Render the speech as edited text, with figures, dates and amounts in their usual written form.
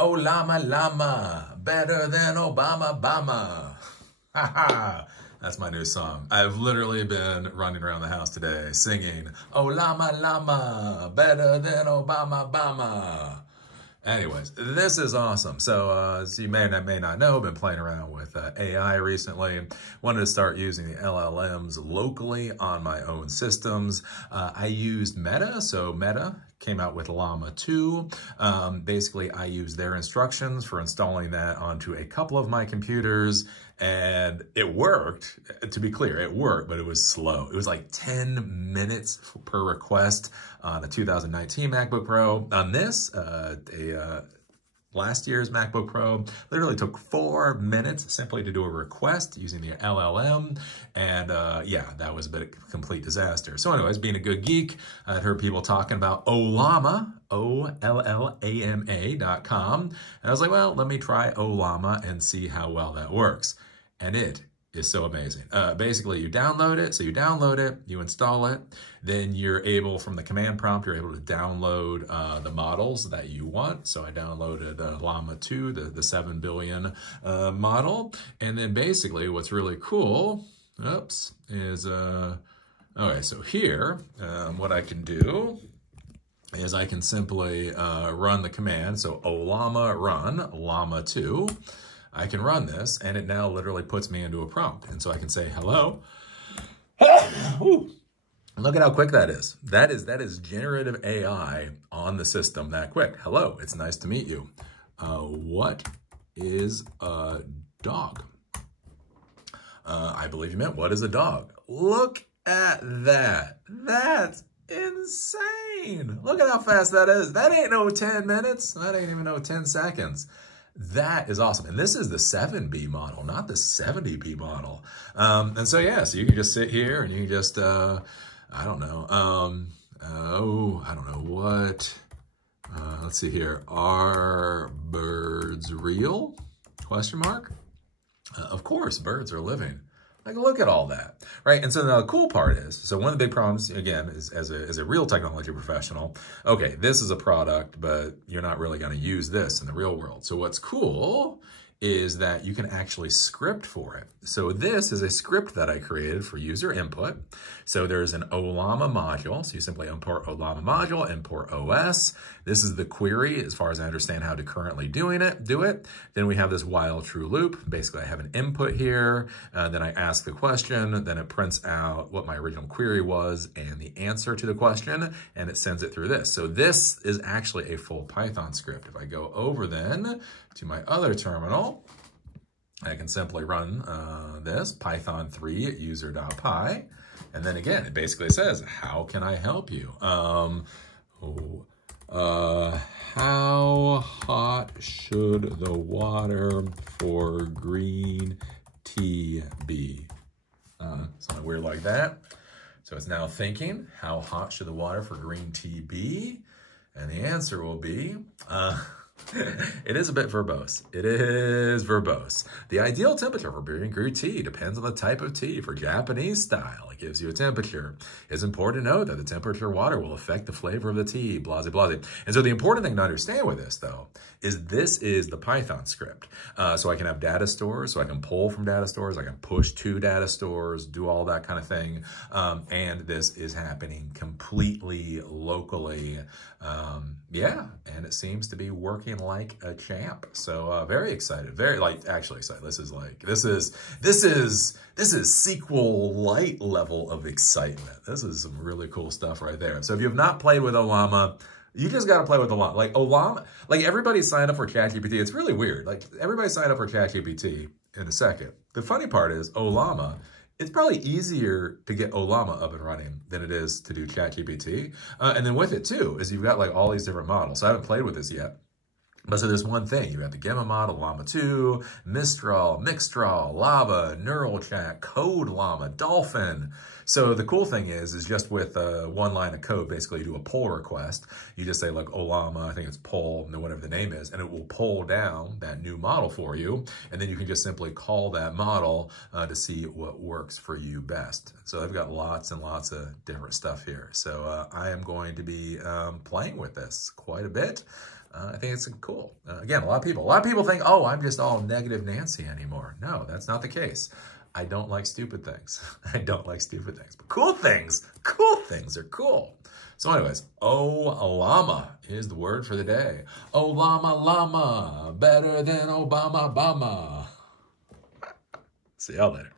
Oh, llama, llama, better than Obama, Bama. Ha ha. That's my new song. I've literally been running around the house today singing, oh, llama, llama, better than Obama, Bama. Anyways, this is awesome. So as you may not know, I've been playing around with AI recently. Wanted to start using the LLMs locally on my own systems. I used Meta, so Meta came out with Llama 2. Basically, I used their instructions for installing that onto a couple of my computers, and it worked. To be clear, it worked, but it was slow. It was like 10 minutes per request on a 2019 MacBook Pro. On this, last year's MacBook Pro, literally took 4 minutes simply to do a request using the LLM. And yeah, that was a bit of a complete disaster. So anyways, being a good geek, I'd heard people talking about OLLAMA, OLLAMA.com. And I was like, well, let me try OLLAMA and see how well that works. And it is so amazing. Basically, you download it. So you download it, you install it, then you're able, from the command prompt, you're able to download the models that you want. So I downloaded Llama 2, the 7 billion model. And then basically what's really cool, is, okay, so here, what I can do is I can simply run the command. So OLLAMA run Llama 2. I can run this, and it now literally puts me into a prompt. And so I can say, hello. Look at how quick that is. That is generative AI on the system that quick. Hello, it's nice to meet you. What is a dog? I believe you meant, what is a dog? Look at that. That's insane. Look at how fast that is. That ain't no 10 minutes. That ain't even no 10 seconds. That is awesome. And this is the 7B model, not the 70B model. And so, yeah, so you can just sit here and you can just, I don't know. I don't know what, let's see here. Are birds real? Question mark. Of course, birds are living. Like, look at all that, right? And so now the cool part is, so one of the big problems, again, is as a real technology professional, okay, this is a product, but you're not really going to use this in the real world. So what's cool is that you can actually script for it. So this is a script that I created for user input. So there's an OLLAMA module. So you simply import OLLAMA module, import OS. This is the query, as far as I understand how to currently do it. Then we have this while true loop. Basically, I have an input here. Then I ask the question. Then it prints out what my original query was and the answer to the question, and it sends it through this. So this is actually a full Python script. If I go over then to my other terminal, I can simply run this Python 3 user.py. And then again, it basically says, how can I help you? How hot should the water for green tea be? Something weird like that. So it's now thinking, how hot should the water for green tea be? And the answer will be, it is a bit verbose. It is verbose. The ideal temperature for brewing green tea depends on the type of tea. For Japanese style, it gives you a temperature. It's important to note that the temperature of water will affect the flavor of the tea, blase, blase. And so the important thing to understand with this, though, is this is the Python script. So I can have data stores, so I can pull from data stores, I can push to data stores, do all that kind of thing. And this is happening completely locally. Yeah, and it seems to be working like a champ. So very excited, actually excited. This is sequel light level of excitement. This is some really cool stuff right there. So if you have not played with OLLAMA, you just got to play with OLLAMA. Like OLLAMA, like everybody signed up for ChatGPT. It's really weird. Like everybody signed up for ChatGPT in a second. The funny part is OLLAMA, it's probably easier to get OLLAMA up and running than it is to do ChatGPT. And then with it too, is you've got like all these different models. So I haven't played with this yet. But so there's one thing, you have the Gamma model, Llama 2, Mistral, Mixtral, Lava, Neural Chat, Code Llama, Dolphin. So the cool thing is just with one line of code, basically you do a pull request. You just say like OLLAMA, I think it's pull, and then whatever the name is, and it will pull down that new model for you. And then you can just simply call that model to see what works for you best. So I've got lots and lots of different stuff here. So I am going to be playing with this quite a bit. I think it's cool. Again, a lot of people think, oh, I'm just all negative Nancy anymore. No, that's not the case. I don't like stupid things. I don't like stupid things. But cool things are cool. So anyways, OLLAMA is the word for the day. OLLAMA llama, better than Obama. See y'all later.